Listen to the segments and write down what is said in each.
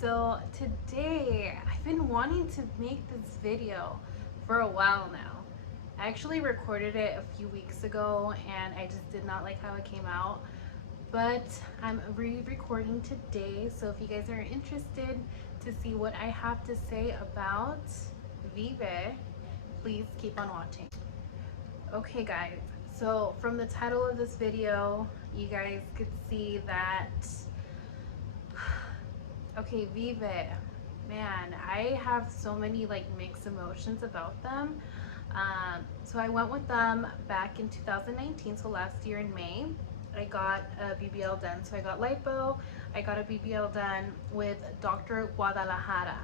So today I've been wanting to make this video for a while now. I actually recorded it a few weeks ago and I just did not like how it came out, but I'm re-recording today. So if you guys are interested to see what I have to say about VIVE, please keep on watching. Okay guys, so from the title of this video you guys could see that okay, Viva, man, I have so many like mixed emotions about them. So I went with them back in 2019, so last year in May. I got a BBL done. So I got lipo, I got a BBL done with Dr. Guadalajara.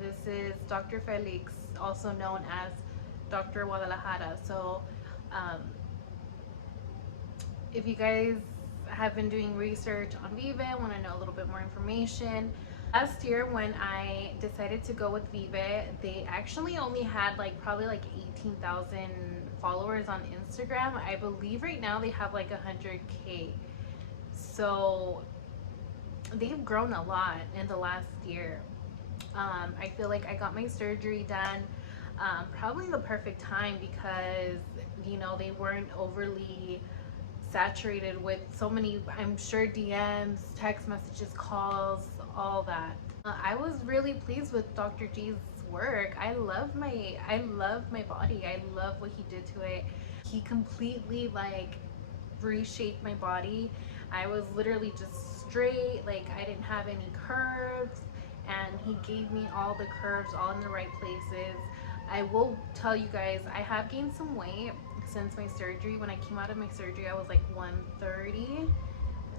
This is Dr. Felix, also known as Dr. Guadalajara. So um, if you guys have been doing research on Viva, want to know a little bit more information. Last year when I decided to go with Viva, they actually only had like probably like 18,000 followers on Instagram. I believe right now they have like 100K. So they've grown a lot in the last year. I feel like I got my surgery done probably the perfect time because, you know, they weren't overly saturated with so many, I'm sure, DMs, text messages, calls, all that. I was really pleased with Dr. G's work. I love my body. I love what he did to it. He completely like reshaped my body. I was literally just straight, like I didn't have any curves, and he gave me all the curves all in the right places. I will tell you guys, I have gained some weight since my surgery. When I came out of my surgery, I was like 130,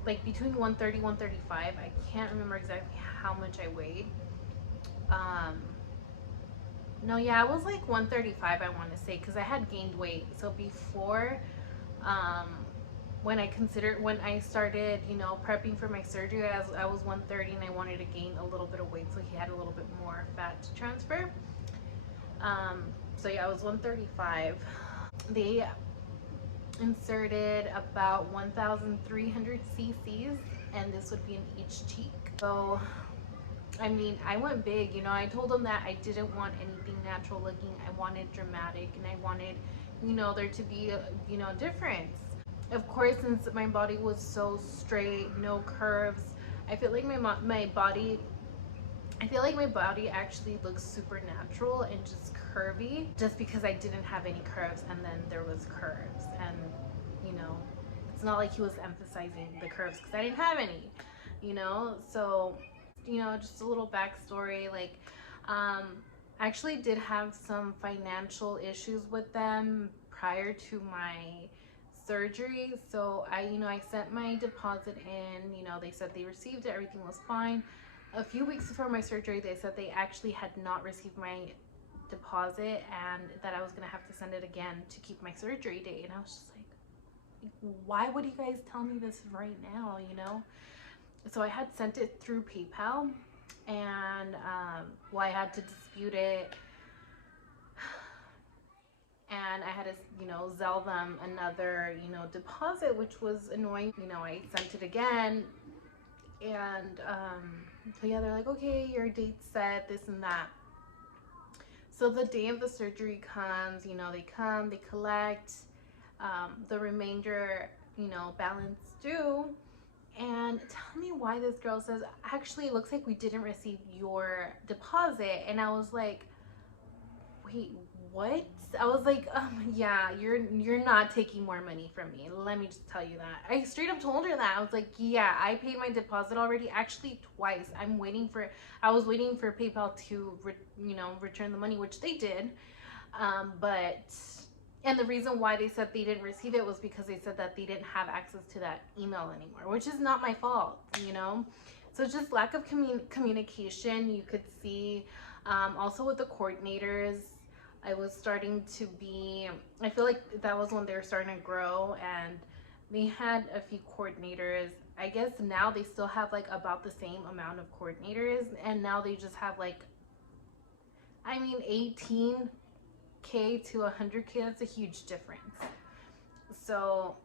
like between 130 135. I can't remember exactly how much I weighed. No, yeah, I was like 135, I want to say, because I had gained weight. So before, um, when I started, you know, prepping for my surgery, I was 130 and I wanted to gain a little bit of weight, so he had a little bit more fat to transfer. So yeah, I was 135. They inserted about 1,300 cc's, and this would be in each cheek. So I mean, I went big, you know. I told them that I didn't want anything natural looking. I wanted dramatic, and I wanted, you know, there to be a, you know, difference. Of course, since my body was so straight, no curves, I feel like my body I feel like my body actually looks super natural and just curvy, just because I didn't have any curves and then there was curves. And you know, it's not like he was emphasizing the curves because I didn't have any, you know. So, you know, just a little backstory, like I actually did have some financial issues with them prior to my surgery. So I sent my deposit in. You know, they said they received it, everything was fine. A few weeks before my surgery, they said they actually had not received my deposit and that I was gonna have to send it again to keep my surgery date. And I was just like, why would you guys tell me this right now, you know? So I had sent it through PayPal, and well, I had to dispute it, and I had to, you know, Zelle them another, you know, deposit, which was annoying. You know, I sent it again, and so yeah, they're like, okay, your date's set, this and that. So the day of the surgery comes, you know, they come, they collect the remainder, you know, balance due. And tell me why this girl says, actually, it looks like we didn't receive your deposit. And I was like, wait, what? I was like, yeah, you're not taking more money from me. Let me just tell you that. I straight up told her that. I was like, yeah, I paid my deposit already, actually twice. I was waiting for PayPal to, you know, return the money, which they did. And the reason why they said they didn't receive it was because they said that they didn't have access to that email anymore, which is not my fault, you know. So it's just lack of communication. You could see also with the coordinators, I was starting to be, I feel like that was when they were starting to grow, and they had a few coordinators. I guess now they still have like about the same amount of coordinators, and now they just have like, I mean, 18K to 100K. That's a huge difference. So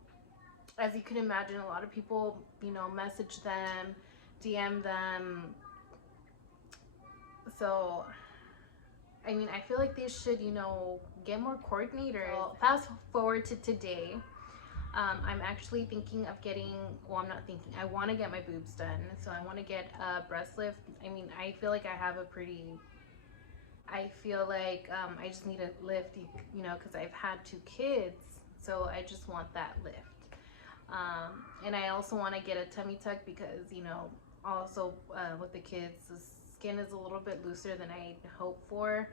as you can imagine, a lot of people, you know, message them, DM them, So I mean, I feel like they should, you know, get more coordinators. So, fast forward to today. I'm actually thinking of getting, well, I'm not thinking, I want to get my boobs done. So I want to get a breast lift. I mean, I feel like I have a pretty, I feel like I just need a lift, you know, because I've had 2 kids. So I just want that lift. And I also want to get a tummy tuck because, you know, also with the kids, the skin is a little bit looser than I hoped for.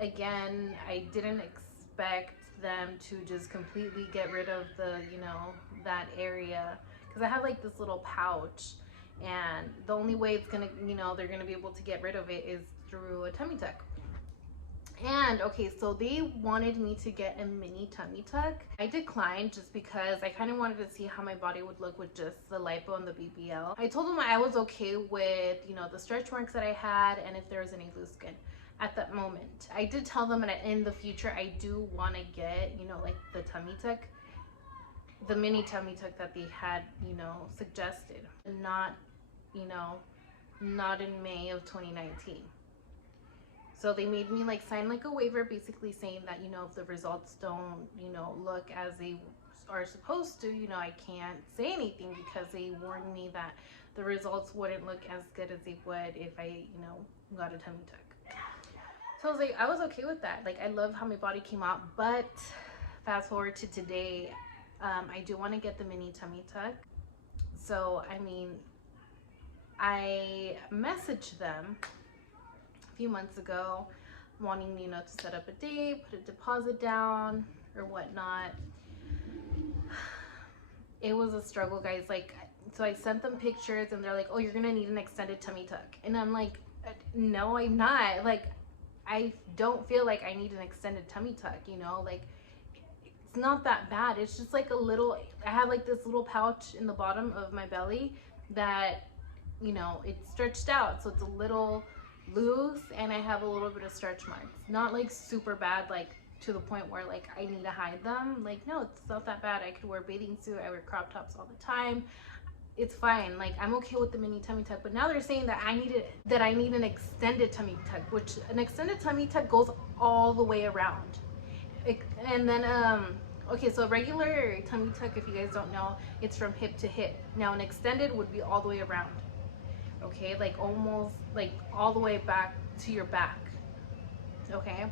Again, I didn't expect them to just completely get rid of the, you know, that area, because I have like this little pouch, and the only way it's gonna, you know, they're gonna be able to get rid of it is through a tummy tuck. And okay, so they wanted me to get a mini tummy tuck. I declined just because I kind of wanted to see how my body would look with just the lipo and the BBL. I told them I was okay with, you know, the stretch marks that I had and if there was any loose skin at that moment. I did tell them that in the future I do want to get, you know, like the tummy tuck, the mini tummy tuck that they had, you know, suggested. Not, you know, not in May of 2019. So they made me like sign like a waiver basically saying that, you know, if the results don't, you know, look as they are supposed to, you know, I can't say anything because they warned me that the results wouldn't look as good as they would if I, you know, got a tummy tuck. So I was like, I was okay with that. Like, I love how my body came out, but fast forward to today, I do want to get the mini tummy tuck. So, I mean, I messaged them a few months ago wanting, you know, to set up a date, put a deposit down or whatnot. It was a struggle, guys. Like, so I sent them pictures and they're like, oh, you're gonna need an extended tummy tuck. And I'm like, no, I'm not. Like, I don't feel like I need an extended tummy tuck, you know? Like, it's not that bad. It's just like a little, I have like this little pouch in the bottom of my belly that, you know, it's stretched out. So it's a little loose and I have a little bit of stretch marks. Not like super bad, like to the point where like I need to hide them. Like, no, it's not that bad. I could wear bathing suit. I wear crop tops all the time. It's fine. Like, I'm okay with the mini tummy tuck. But now they're saying that I need an extended tummy tuck, which an extended tummy tuck goes all the way around. And then okay, so a regular tummy tuck, if you guys don't know, it's from hip to hip. Now an extended would be all the way around. Okay, like almost like all the way back to your back. Okay,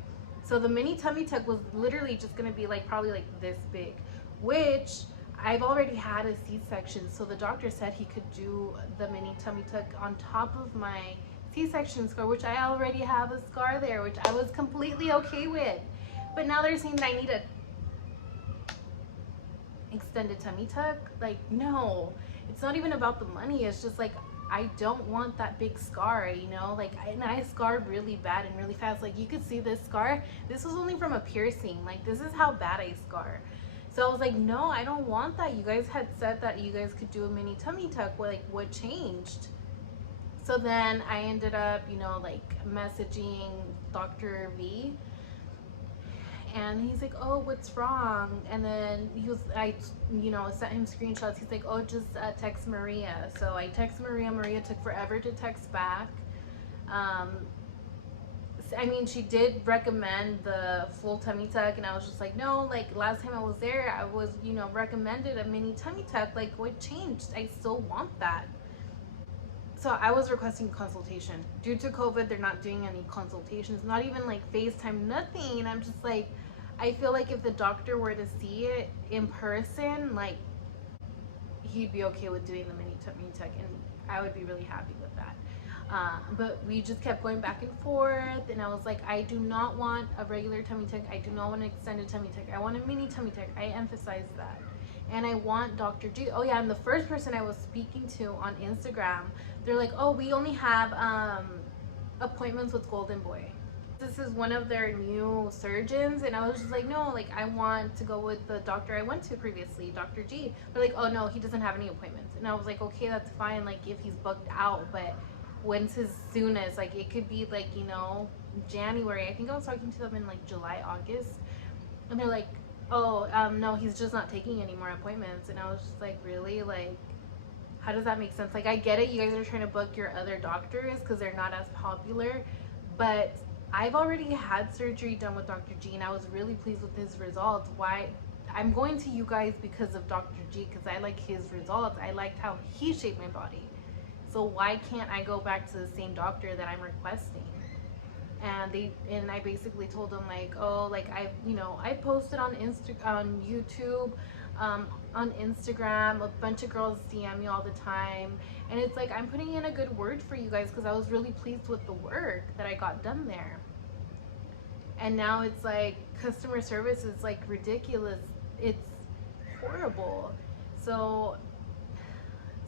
so the mini tummy tuck was literally just gonna be like probably like this big, which I've already had a C-section, so the doctor said he could do the mini tummy tuck on top of my C-section scar, which I already have a scar there, which I was completely okay with. But now they're saying that I need a extended tummy tuck. Like, no, it's not even about the money. It's just like, I don't want that big scar, you know? Like, and I scarred really bad and really fast. Like, you could see this scar. This was only from a piercing. Like, this is how bad I scar. So I was like, no, I don't want that. You guys had said that you guys could do a mini tummy tuck. Like, what changed? So then I ended up, you know, like messaging Dr. V, and he's like, oh, what's wrong? And then I, you know, sent him screenshots. He's like, oh, just text Maria. So I text Maria. Maria took forever to text back. I mean, she did recommend the full tummy tuck, and I was just like, no, like last time I was there, I was, you know, recommended a mini tummy tuck. Like, what changed? I still want that. So I was requesting consultation. Due to COVID, they're not doing any consultations, not even like FaceTime, nothing. And I'm just like, I feel like if the doctor were to see it in person, like, he'd be okay with doing the mini tuck, and I would be really happy with that. But we just kept going back and forth, and I was like, I do not want a regular tummy tuck. I do not want an extended tummy tuck. I want a mini tummy tuck. I emphasize that. And I want Dr. G. Oh yeah, and the first person I was speaking to on Instagram, they're like, oh, we only have appointments with Golden Boy. This is one of their new surgeons, and I was just like, no, like I want to go with the doctor I went to previously, Dr. G. They're like, oh no, he doesn't have any appointments. And I was like, okay, that's fine, like if he's booked out, but when's his soonest? Like, it could be like, you know, January. I think I was talking to them in like July, August, and they're like, oh, no, he's just not taking any more appointments. And I was just like, really? Like, how does that make sense? Like, I get it, you guys are trying to book your other doctors because they're not as popular, but I've already had surgery done with Dr. G, and I was really pleased with his results. Why? I'm going to you guys because of Dr. G, because I like his results. I liked how he shaped my body. So why can't I go back to the same doctor that I'm requesting? And I basically told them, like, oh, like, I posted on YouTube, on Instagram. A bunch of girls DM me all the time, and it's like, I'm putting in a good word for you guys because I was really pleased with the work that I got done there. And now it's like customer service is like ridiculous. It's horrible. So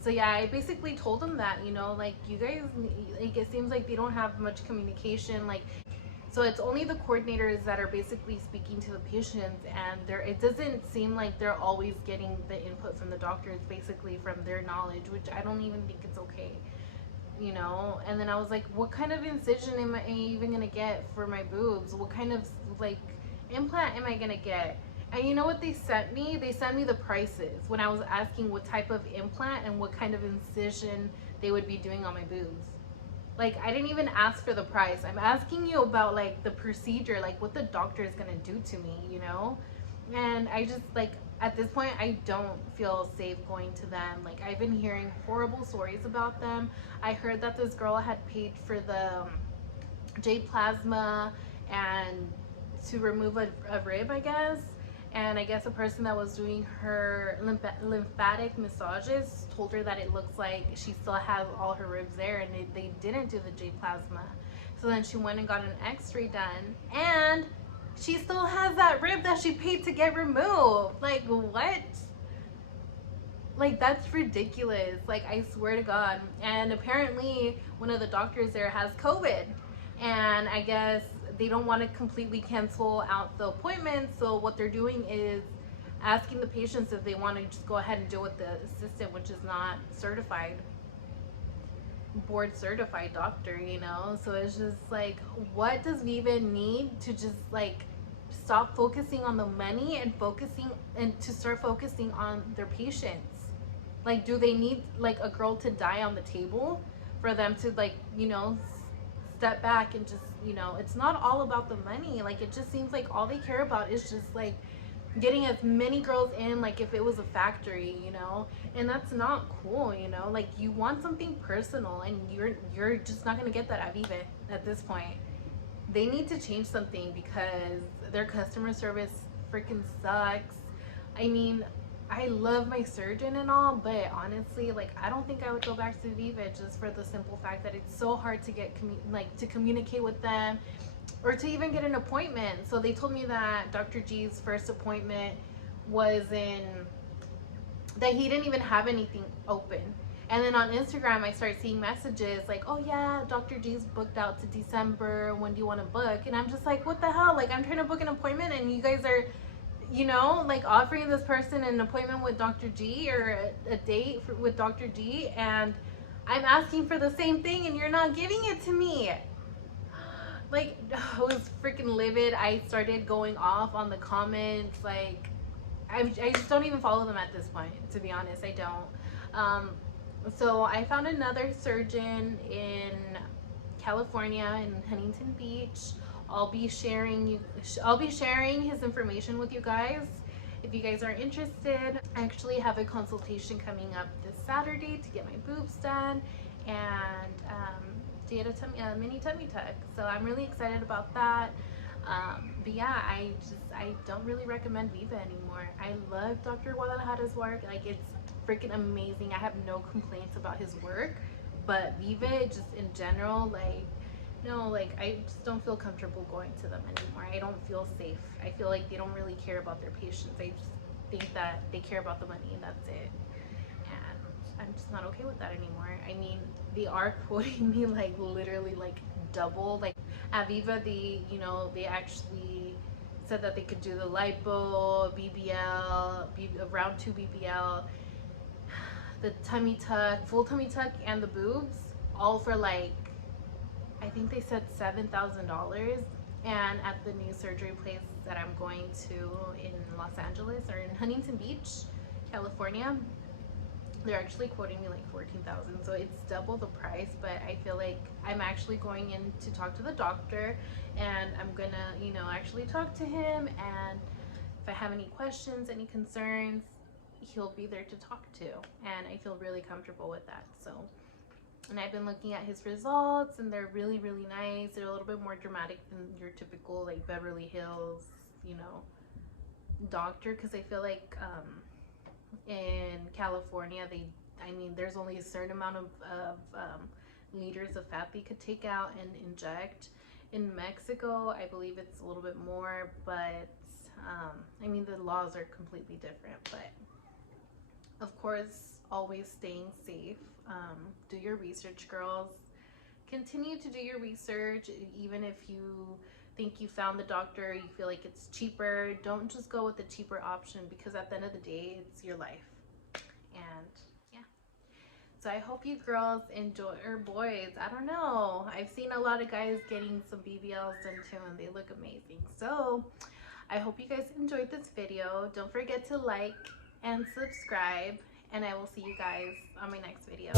yeah, I basically told them that, like, you guys, like, it seems like they don't have much communication. Like, so it's only the coordinators that are basically speaking to the patients, and it doesn't seem like they're always getting the input from the doctors, basically from their knowledge, which I don't even think it's okay. And then I was like, what kind of incision am I even gonna get for my boobs? What kind of, like, implant am I gonna get? And you know what they sent me? They sent me the prices when I was asking what type of implant and what kind of incision they would be doing on my boobs. Like, I didn't even ask for the price. I'm asking you about, like, the procedure, like, what the doctor is gonna do to me, And I just, like, at this point, I don't feel safe going to them. Like, I've been hearing horrible stories about them. I heard that this girl had paid for the jade plasma and to remove a rib, I guess. And I guess a person that was doing her lymphatic massages told her that it looks like she still has all her ribs there, and they didn't do the jade plasma. So then she went and got an x-ray done, and she still has that rib that she paid to get removed. Like, what? Like, that's ridiculous. Like, I swear to God. And apparently one of the doctors there has COVID, and I guess they don't want to completely cancel out the appointment. So what they're doing is asking the patients if they want to just go ahead and do it with the assistant, which is not certified, board certified doctor, So it's just like, what does Viva need to just, like, stop focusing on the money and to start focusing on their patients? Like, do they need, like, a girl to die on the table for them to, like, step back and just, it's not all about the money. Like, it just seems like all they care about is just, like, getting as many girls in, like if it was a factory, and that's not cool. Like, you want something personal, and you're just not gonna get that at Viva at this point. They need to change something because their customer service freaking sucks. I mean, I love my surgeon and all, but honestly, like, I don't think I would go back to Viva just for the simple fact that it's so hard to get to communicate with them, or to even get an appointment. So they told me that Dr. G's first appointment was that he didn't even have anything open. And then on Instagram, I start seeing messages like, oh yeah, Dr. G's booked out to December. When do you want to book? And I'm just like, what the hell? Like, I'm trying to book an appointment, and you guys are, like, offering this person an appointment with Dr. G, or a date with Dr. G, and I'm asking for the same thing, and you're not giving it to me. Like, I was freaking livid. I started going off on the comments. Like, I just don't even follow them at this point, to be honest. I don't. So I found another surgeon in California, in Huntington Beach. I'll be sharing his information with you guys if you guys are interested. I actually have a consultation coming up this Saturday to get my boobs done, and to get a mini tummy tuck. So I'm really excited about that. But yeah, I don't really recommend Viva anymore. I love Dr. Guadalajara's work. Like, it's freaking amazing. I have no complaints about his work, but Viva, just in general, like, no, like, I just don't feel comfortable going to them anymore. I don't feel safe. I feel like they don't really care about their patients. I just think that they care about the money, and that's it. And I'm just not okay with that anymore. I mean, they are quoting me, like, literally, like, double. Like, at Viva, they actually said that they could do the lipo, BBL, round 2 BBL, the tummy tuck, full tummy tuck, and the boobs, all for, like, I think they said $7,000. And at the new surgery place that I'm going to in Los Angeles, or in Huntington Beach, California, They're actually quoting me like 14,000, so it's double the price. But I feel like I'm actually going in to talk to the doctor, and I'm gonna, you know, actually talk to him, and if I have any questions, any concerns, he'll be there to talk to, and I feel really comfortable with that. So, and I've been looking at his results, and they're really, really nice. They're a little bit more dramatic than your typical like Beverly Hills, you know, doctor, because I feel like in California, I mean, there's only a certain amount of liters of fat they could take out and inject. In Mexico, I believe it's a little bit more, but I mean, the laws are completely different. But of course, always staying safe. Do your research, girls. Continue to do your research, even if you think you found the doctor, you feel like it's cheaper. Don't just go with the cheaper option, because at the end of the day, it's your life. And yeah, so I hope you girls enjoy, or boys, I don't know, I've seen a lot of guys getting some BBLs done too, and they look amazing. So I hope you guys enjoyed this video. Don't forget to like and subscribe, and I will see you guys on my next video.